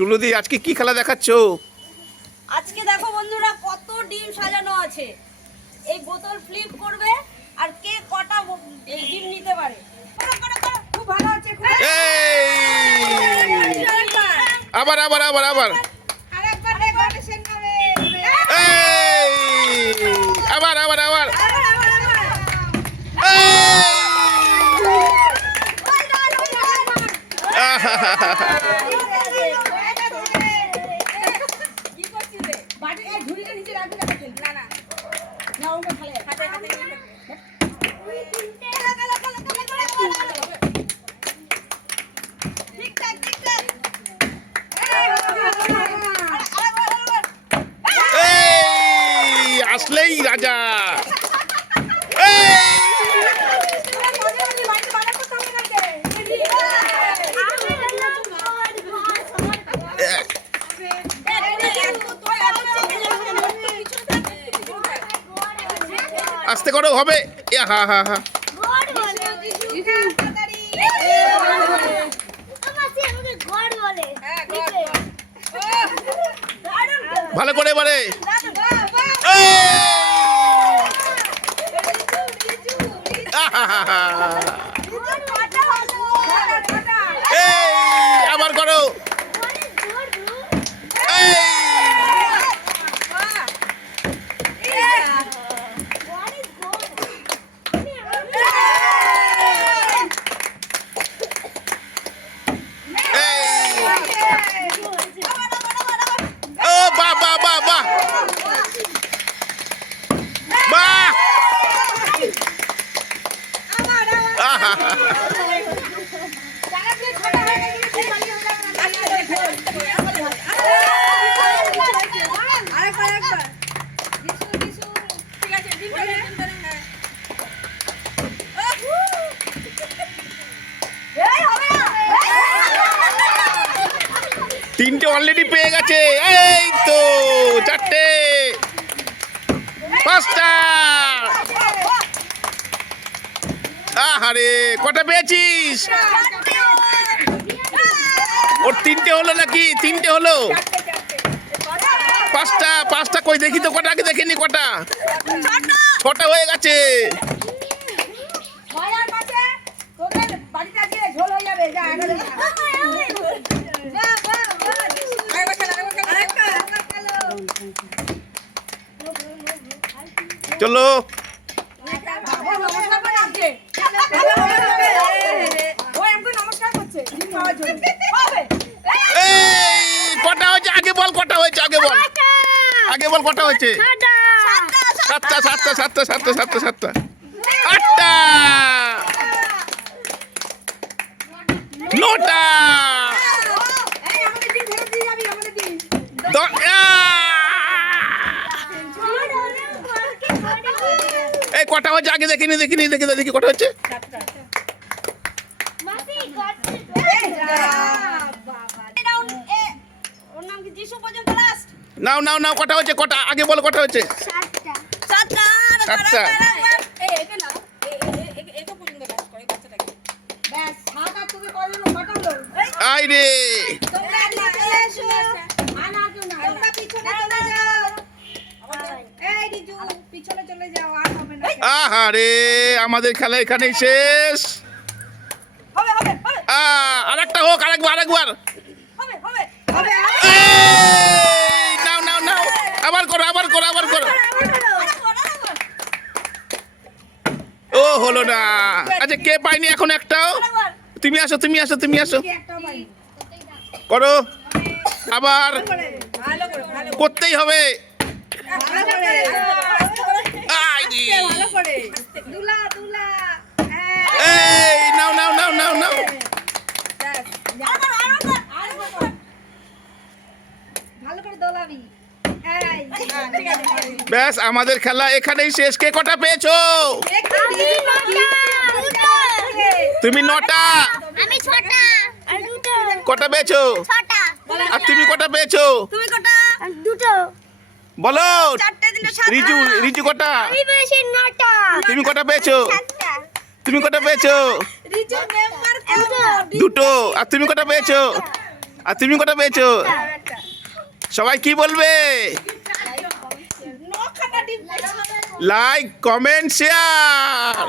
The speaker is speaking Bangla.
টুলুদি আজকে কি খেলা দেখাচ্ছো? আজকে দেখো বন্ধুরা কত ডিম সাজানো আছে। এই বোতল ফ্লিপ করবে আর কে কটা ডিম নিতে পারে। খুব ভালো আছে। আবার আবার আবার আবার আরেকবার ডেকোরেশন হবে। আবার আবার আবার কি করছিস রে? বাটি এই ঝুড়িটা নিচে রাখবি না কিন্তু। না না না ওকে খালে হাতে হাতে ঠিকঠাক ঠিকঠাক। আসলেই রাজা। আস্তে করো হবে। হা হা হা ভালো করে এবারে আবার করো। তিনটে অলরেডি পেয়ে গেছে। এই তো চারটে, পাঁচটা। আহারে কটা পেয়েছিস? ওর তিনটে হলো নাকি? তিনটে হলো। পাঁচটা পাঁচটা কই দেখি তো, কটা আগে দেখিনি। কটা? ছটা হয়ে গেছে। চলো কটা হয়েছে আগে বল? কটা হয়েছে আগে বল? আগে বল কটা হয়েছে? সাতটা সাতটা সাতটা সাতটা সাতটা সাতটা আটটা, নটা, এই কটা হচ্ছে আগে দেখিনি দেখিনি দেখি দেখি কটা হচ্ছে। নাও নাও নাও কটা হচ্ছে? কটা আগে বল? কটা হচ্ছে? সাতটা। আই রে আহারে আমাদের খেলা এখানেই শেষ। আরেকটা হোক, আরেকবার আরেকবার। নাও নাও নাও আবার করো আবার করো আবার করো। ও হলো না। আচ্ছা কে পাইনি এখন একটাও? তুমি আসো তুমি আসো তুমি আসো করো আবার। করতেই হবে। এই নাও নাও নাও নাও নাও। ব্যাস আমাদের খেলা এখানেই শেষ। কে কটা পেয়েছো? তুমি নটা। কটা পেয়েছো? আর তুমি কটা পেয়েছো? বলো। রিজু রিজু কটা? তুমি কটা পেয়েছো? তুমি কটা পেয়েছো? দুটো। আর তুমি কটা পেয়েছো? আর তুমি কটা পেয়েছো? সবাই কি বলবে? Like, comment, share.